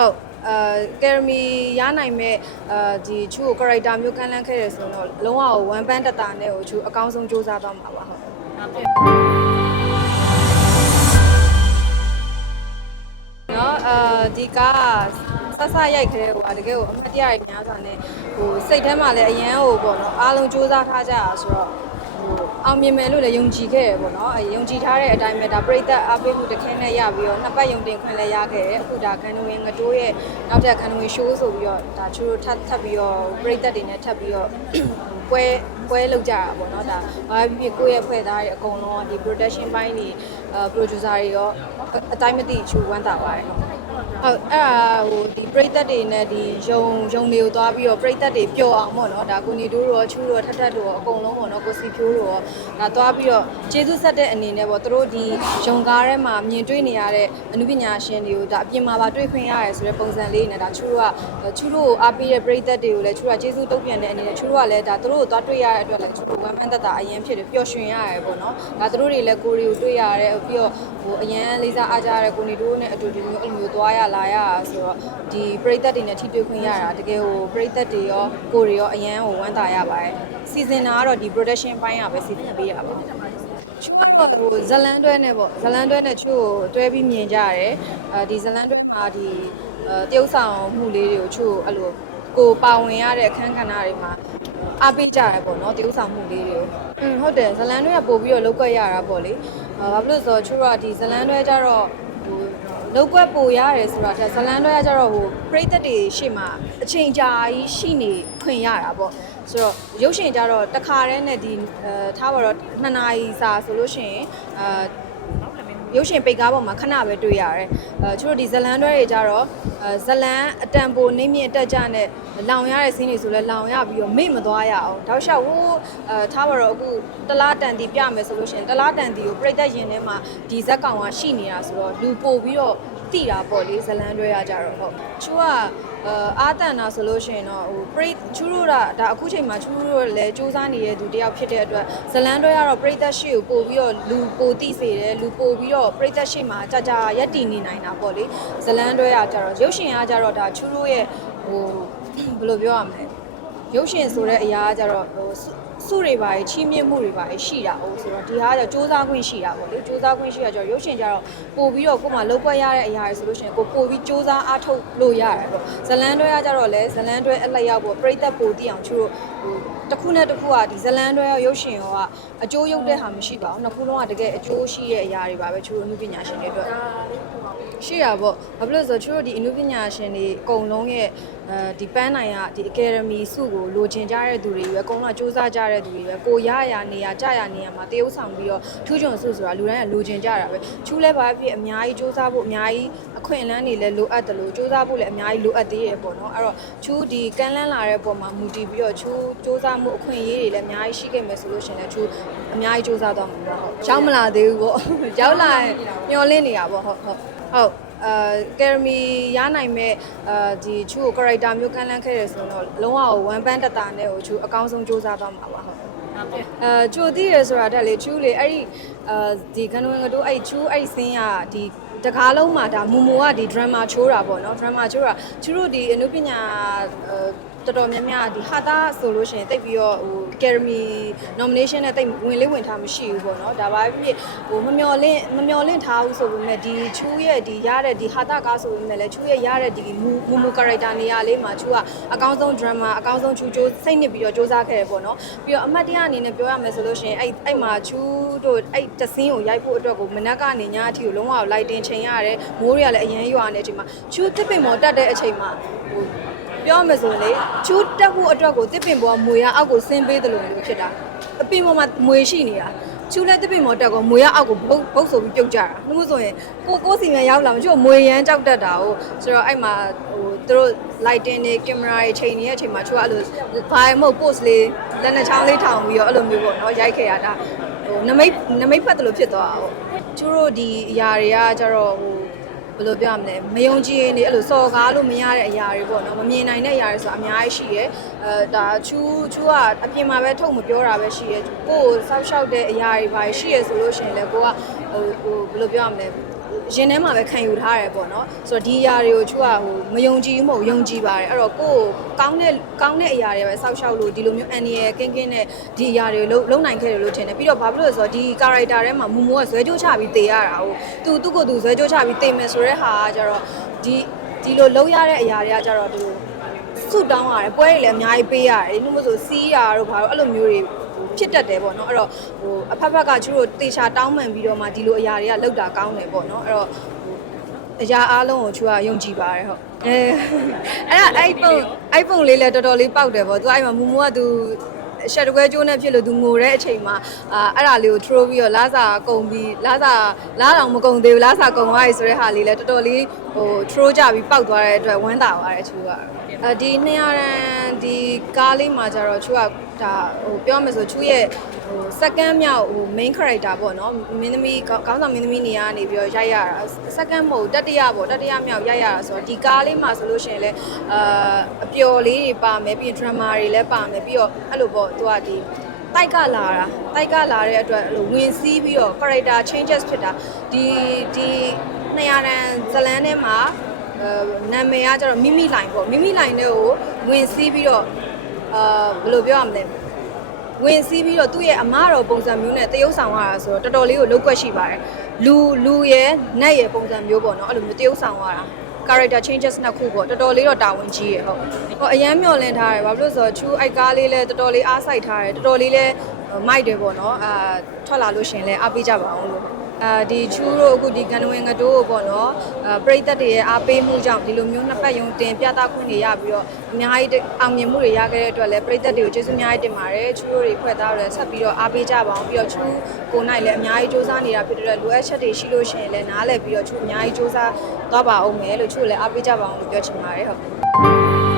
ဟုတ်ကယ်ရမီရနိုင်မဲ့ဒီချူကို character မျိုးကမ်းလှမ်းခဲ့ရဆိုတော့လုံးဝဝမ်ပန်းတတာနဲ့ကိုချူအကောင်းဆုံးစူးစမ်းသွားမှာပါဟုတ်နော်ဒီကဆရိုက်ခဲဟိုတကယ်ကိုအမှတ်တရရများစွာနဲ့ဟိုစိတ်ထဲမှာလည်းအရန်ဟိုပေါ့နော်အားလုံးစူးစမ်းထားကြတာဆိုတော့အောင်မြင်မယ်လို့လည်းယုံကြည်ခဲ့ရပေါ့နော်ယုံကြည်ထားတဲ့အတိုင်းပဲဒါပြိသက်အားပေးမှုတစ်ခဲနဲ့ရပြီးတော့နှစ်ပတ်ယုံတင်ခွင့်လည်းရခဲ့တယ်အခုဒါကန်နဝင်ငတိုးရဲ့နောက်ထပ်ကန်နဝင်ရှိုးဆိုပြီးတော့ဒါချိုးထပ်ပြီးတော့ပြိသက်တွေနဲ့ထပ်ပြီးတော့ပွဲလုပ်ကြတာပေါ့နော်ဒါဘာဖြစ်ကိုယ့်ရဲ့ဖွဲ့သားတွေအကုန်လုံးဒီ production ဘိုင်းတွေproducer တွေရောအတိုင်းမသိချိုးဝမ်းသာပါတယ်ဟုတ်အဲ့ဒါဟိုဒီပြိသက်တွေနဲ့ဒီယုံတွေကိုသွားပြီးတော့ပြိသက်တွေပျော်အောင်ပေါ့နော်ဒါကိုနေတိုးရောချူရောထထတို့ရောအကုန်လုံးပေါ့နော်ကိုစီဖြိုးတို့ရောဒါသွားပြီးတော့ကျေးဇူးဆက်တဲ့အနေနဲ့ပေါ့သူတို့ဒီယုံကားထဲမှာမြင်တွေ့နေရတဲ့အနုပညာရှင်တွေကိုဒါအပြင်မှာပါတွေ့ခွင့်ရတယ်ဆိုတဲ့ပုံစံလေးနဲ့ဒါချူတို့ကိုအားပေးတဲ့ပြိသက်တွေကိုလည်းချူတို့ကကျေးဇူးတုံ့ပြန်တဲ့အနေနဲ့ချူတို့ကလည်းဒါသူတို့ကိုသွားတွေ့ရတဲ့အတွက်လည်းချူတို့ဝမ်းပန်းသက်သာအရင်ဖြစ်တယ်ပျော်ရွှင်ရတယ်ပေါ့နော်ဒါသူတို့တွေလည်းကိုရီကိုတွေ့ရတယ်ပြီးတော့ဟိုအရန်လေးစားအားကြတဲ့ကိုနေတိုးနဲ့အတူတူမျိုးအဲ့လိုမျိုးသွားရလာရဆိုတော့ဒီပရိသတ်တွေနဲ့ထိတွေ့ခွင့်ရတာတကယ်ဟိုပရိသတ်တွေရောကိုတွေရောအရန်ဟိုဝမ်းသာရပါတယ်စီစဉ်တာကတော့ဒီ production ဘိုင်းကပဲစီစဉ်ပေးတာပါချူကတော့ဟိုဇလန်တွဲနဲ့ပေါ့ဇလန်တွဲနဲ့ချူကိုတွဲပြီးမြင်ကြရတယ်ဒီဇလန်တွဲမှာဒီတရုပ်ဆောင်မှုလေးတွေကိုချူအဲ့လိုကိုပါဝင်ရတဲ့အခန်းကဏ္ဍတွေမှာအားပေးကြရပေါ့နော်တရုပ်ဆောင်မှုလေးတွေကိုဟုတ်တယ်ဇလန်တွဲကပို့ပြီးတော့လောက်ွက်ရတာပေါ့လေဘာဖြစ်လို့ဆိုတော့ချူကဒီဇလန်တွဲကြတော့လောက်ကွက်ပိုရတယ်ဆိုတာဇလန်တွဲကကြတော့ဟိုပရိသတ်တွေရှေ့မှာအချိန်ကြာကြီးရှိနေခွင့်ရတာပေါ့ဆိုတော့ရုပ်ရှင်ကြတော့တခါတည်းနဲ့ဒီထားပါတော့2နာရီစာဆိုလို့ရှိရင်ရုပ်ရှင်ပိတ်ကားပေါ်မှာခဏပဲတွေ့ရတယ်ကျတို့ဒီဇလန်တွဲတွေကြတော့ဇလန်အတန်ပိုနေမြင့်တက်ကြနဲ့လောင်ရတဲ့စီးနေဆိုလဲလောင်ရပြီးတော့မေ့မသွားရအောင်တောက်လျှောက်ဟိုထားပါတော့အခုတလားတန်တီပြမယ်ဆိုလို့ရှိရင်တလားတန်တီကိုပြိသက်ရင်ထဲမှာဒီဇက်ကောင်ကရှိနေတာဆိုတော့လူပို့ပြီးတော့တိတာပေါ့လေဇလန်တွဲရကြတော့ဟုတ်ချူကအာတန်နာဆိုလို့ရှိရင်တော့ဟိုပရိချူတို့ဒါအခုချိန်မှာချူတို့လည်းစူးစမ်းနေတဲ့သူတယောက်ဖြစ်တဲ့အတွက်ဇလန်တွဲကတော့ပရိသက်ရှိကိုပို့ပြီးတော့လူပိုတိစေတယ်လူပို့ပြီးတော့ပရိသက်ရှိမှာကြာရက်တည်နေနိုင်တာပေါ့လေဇလန်တွဲကကြတော့ရုပ်ရှင်ကကြတော့ဒါချူတို့ရဲ့ဟိုဘယ်လိုပြောရမလဲရုပ်ရှင်ဆိုတဲ့အရာကကြတော့ဟိုစုတွေပါချီးမြှင့်မှုတွေပါရှိတာ哦ဆိုတော့ဒီဟာကစူးစမ်းခွင့်ရှိတာပေါ့လေစူးစမ်းခွင့်ရှိရကြတော့ရုပ်ရှင်ကြတော့ပို့ပြီးတော့ကိုယ်မှလောက်ွက်ရတဲ့အရာတွေဆိုလို့ရှိရင်ကိုပို့ပြီးစူးစမ်းအားထုတ်လို့ရတယ်ပေါ့ဇလန်တွဲကကြတော့လေဇလန်တွဲအလျောက်ပေါ့ပြိသက်ပို့တိအောင်ချူတို့ဟိုတစ်ခုနဲ့တစ်ခုကဒီဇလန်တွဲရောရုပ်ရှင်ရောကအကျိုးရုပ်တဲ့ဟာမရှိပါဘူးနှစ်ခုလုံးကတကယ်အကျိုးရှိတဲ့အရာတွေပါပဲချူတို့အမှုပညာရှင်တွေအတွက်ရှိရပေါ့ဘာဖြစ်လို့ဆိုတော့ချူတို့ဒီအမှုပညာရှင်တွေအကုန်လုံးရဲ့ဒီပန်းနိုင်ကဒီ Academy စုကိုလိုချင်ကြတဲ့သူတွေပဲအကုန်လုံးစူးစမ်းကြတဲ့သူတွေပဲကိုရနေရကြရနေရမှာတရုပ်ဆောင်ပြီးတော့ထူးချွန်စုဆိုတာလူတိုင်းကလိုချင်ကြတာပဲချူလဲပါဖြစ်အများကြီးစူးစမ်းဖို့အများကြီးအခွင့်အလမ်းတွေလည်းလိုအပ်တယ်လို့စူးစမ်းဖို့လည်းအများကြီးလိုအပ်သေးရပေါ့နော်အဲ့တော့ချူဒီကန်းလန်းလာတဲ့ပုံမှာမူတည်ပြီးတော့ချူစူးစမ်းမှုအခွင့်အရေးတွေလည်းအများကြီးရှိခဲ့မယ်ဆိုလို့ရှင်လည်းချူအများကြီးစူးစမ်းသွားမှာပေါ့ဟုတ်ရောက်မလာသေးဘူးပေါ့ရောက်လာရင်မျောလင့်နေရပေါ့ဟုတ်ကယ်ရမီရနိုင်မဲ့ဒီချူကို character မျိုးကမ်းလှမ်းခဲ့ရဆိုတော့လုံးဝဝမ်ပန်းတတာနဲ့ကိုချူအကောင်းဆုံးစူးစမ်းသွားမှာပါဟုတ်ကြိုသိရဆိုတာတက်လေချူလေအဲ့ဒီဒီကန်ဝင်ကတို့အဲ့ချူအဲ့စင်းကဒီတကားလုံးမှာဒါမူမူကဒီ drama ချိုးတာပေါ့နော် drama ချိုးတာချူတို့ဒီအနုပညာတော်တော်များများဒီဟာတာဆိုလို့ရှိရင်တိတ်ပြီးတော့ဟို Academy nomination နဲ့တိတ်ဝင်ထားမရှိဘူးပေါ့နော်ဒါပါဖြစ်ဟိုမမျော်လင့်ထားဘူးဆိုပေမဲ့ဒီချူရဲ့ဒီရတဲ့ဒီဟာတာကားဆိုပေမဲ့လည်းချူရဲ့ရတဲ့ဒီမူ character နေရာလေးမှာချူကအကောင်းဆုံး drama အကောင်းဆုံးချူစိတ်နစ်ပြီးတော့စူးစမ်းခဲ့တယ်ပေါ့နော်ပြီးတော့အမှတ်တရအနေနဲ့ပြောရမယ်ဆိုလို့ရှိရင်အဲ့မှာချူတို့အဲ့တစင်းကိုရိုက်ဖို့အတွက်ကိုမနက်ကနေညအထိကိုလုံးဝလိုက်တင်ချိန်ရတယ်မိုးတွေကလည်းအရင်ရွာနေတဲ့အချိန်မှာချူတစ်ပင်ပေါ်တက်တဲ့အချိန်မှာဟိုပြောမယ်ဆိုရင်လေချူတက်ဖို့အတွက်ကိုတစ်ပင်ပေါ်ကမွေရအောက်ကိုဆင်းပေးတယ်လို့ဖြစ်တာအပင်ပေါ်မှာမွေရှိနေတာချူလက်တစ်ပင်ပေါ်တက်ကောမွေရအောက်ကိုဘုတ်ဆိုပြီးပြုတ်ကြတာနှမို့ဆိုရင်ကိုစီမြန်ရောက်လာမချူမွေရမ်းကြောက်တတ်တာ哦ဆိုတော့အဲ့မှာဟိုသူတို့ lighting တွေ camera တွေချိန်နေတဲ့အချိန်မှာချူကအဲ့လိုဘာမှမဟုတ် post လေးလက်နှချောင်းလေးထောင်ပြီးတော့အဲ့လိုမျိုးပေါ့နော်ရိုက်ခဲ့ရတာဟိုနမိတ်ဖတ်တယ်လို့ဖြစ်သွားတာ哦ချူတို့ဒီအရာတွေကကြတော့ဟိုဘယ်လိုပြောရမလဲမယုံကြည်ရင်အဲ့လိုစော်ကားလို့မရတဲ့အရာတွေပေါ့နော်မမြင်နိုင်တဲ့အရာတွေဆိုတာအများကြီးရှိရဲဒါချူကအပြင်မှာပဲထုတ်မပြောတာပဲရှိရဲကိုယ်စောက်ရှောက်တဲ့အရာတွေပါရှိရဲဆိုလို့ရှိရင်လည်းကိုကဟိုဘယ်လိုပြောရမလဲ ရင်ထဲမှာပဲခံယူထားရတယ်ပေါ့နော်ဆိုတော့ဒီအရာတွေကိုချို့ကဟိုမယုံကြည်ဘူးမဟုတ်ယုံကြည်ပါတယ်အဲ့တော့ကိုယ်ကောင်းတဲ့အရာတွေပဲစောက်ရှောက်လို့ဒီလိုမျိုးအန်နီရဲ့ကင်းကင်းနဲ့ဒီအရာတွေလုံနိုင်ခဲ့တယ်လို့ထင်တယ်ပြီးတော့ဘာဖြစ်လို့လဲဆိုတော့ဒီ character ထဲမှာမူမိုးကဇွဲကြိုးချပြီးတေရတာဟိုသူ့ကိုယ်သူဇွဲကြိုးချပြီးတေမယ်ဆိုတဲ့ဟာကကြတော့ဒီလိုလုံရတဲ့အရာတွေကကြတော့ဒီလိုဆုတောင်းရတယ်ပွဲတွေလည်းအများကြီးပေးရတယ်နှုတ်မဆိုစီးရတို့ဘာလို့အဲ့လိုမျိုးတွေဖြစ်တတ်တယ်ပေါ့နော်အဲ့တော့ဟိုအဖက်ဖက်ကချို့တို့တေချာတောင်းပန်ပြီးတော့မှဒီလိုအရာတွေကလောက်တာကောင်းတယ်ပေါ့နော်အဲ့တော့အရာအားလုံးကိုချို့ကယုံကြည်ပါတယ်ဟုတ်အဲ့ပုံလေးလည်းတော်တော်လေးပေါက်တယ်ပေါ့သူအဲ့မှာမူမိုးကသူရှက်တကွဲကျိုးနဲ့ဖြစ်လို့သူငိုတဲ့အချိန်မှာအဲ့ဒါလေးကို throw ပြီးတော့လာစာကုန်ပြီးလာတော့မကုန်သေးဘူးလာစာကုန်သွားပြီဆိုတဲ့ဟာလေးလည်းတော်တော်လေးဟို throw ကြပြီးပေါက်သွားတဲ့အတွက်ဝမ်းသာပါတယ်ချို့ကဒီ200ရန်ဒီကားလေးမှာကျတော့ချို့ကဒါဟိုပြောမယ်ဆိုချို့ရဲ့ဟို second မြောက်ဟို main character ပေါ့နော်မင်းသမီးခေါင်းဆောင်မင်းသမီးနေရာနေပြီးတော့ရိုက်ရတာ second မဟုတ်တတိယပေါ့တတိယမြောက်ရိုက်ရတာဆိုတော့ဒီကားလေးမှာဆိုလို့ရှိရင်လည်းအပျော်လေးတွေပါမယ်ပြီးရင် drama တွေလည်းပါမယ်ပြီးတော့အဲ့လိုပေါ့သူကဒီတိုက်ကလာတဲ့အတွက်အဲ့လိုဝင်စီးပြီးတော့ character changes ဖြစ်တာဒီ200ရန်ဇလန်းထဲမှာနာမည်ကကျတော့မိမိလိုင်ပေါ့မိမိလိုင်တွေကိုဝင်စီးပြီးတော့ဘယ်လိုပြောရမလဲဝင်စီးပြီးတော့သူ့ရဲ့အမတော်ပုံစံမျိုးနဲ့တရုပ်ဆောင်ရတာဆိုတော့တော်တော်လေးကိုလောက်ကွက်ရှိပါတယ်လူရဲ့နတ်ရဲ့ပုံစံမျိုးပေါ့နော်အဲ့လိုမျိုးတရုပ်ဆောင်ရတာ character changes နှစ်ခုပေါ့တော်တော်လေးတော့တာဝန်ကြီးရဟုတ်ဟိုအရန်မျောလင်းထားတယ်ဘာလို့လဲဆိုတော့ချူအိုက်ကားလေးလဲတော်တော်လေးအားစိုက်ထားတယ်တော်တော်လေးလဲမိုက်တယ်ပေါ့နော်ထွက်လာလို့ရှင်လဲအားပေးကြပါအောင်လို့ဒီချူတို့အခုဒီကန်ဝင်ငတိုးပေါ့နော်ပရိသတ်တွေရဲ့အားပေးမှုကြောင့်ဒီလိုမျိုးနှစ်ပတ်ယုံတင်ပြသခွင့်တွေရပြီးတော့အများကြီးအောင်မြင်မှုတွေရခဲ့တဲ့အတွက်လည်းပရိသတ်တွေကိုကျေးဇူးအများကြီးတင်ပါတယ်ချူတို့တွေဖွဲ့သားတွေဆက်ပြီးတော့အားပေးကြပါအောင်ပြီးတော့ချူကိုနိုင်လည်းအများကြီးစူးစမ်းနေတာဖြစ်တဲ့လိုအပ်ချက်တွေရှိလို့ရှိရင်လည်းနားလည်ပြီးတော့ချူအများကြီးစူးစမ်းသွားပါအောင်မယ်လို့ချူလည်းအားပေးကြပါအောင်လို့ပြောချင်ပါတယ်ဟုတ်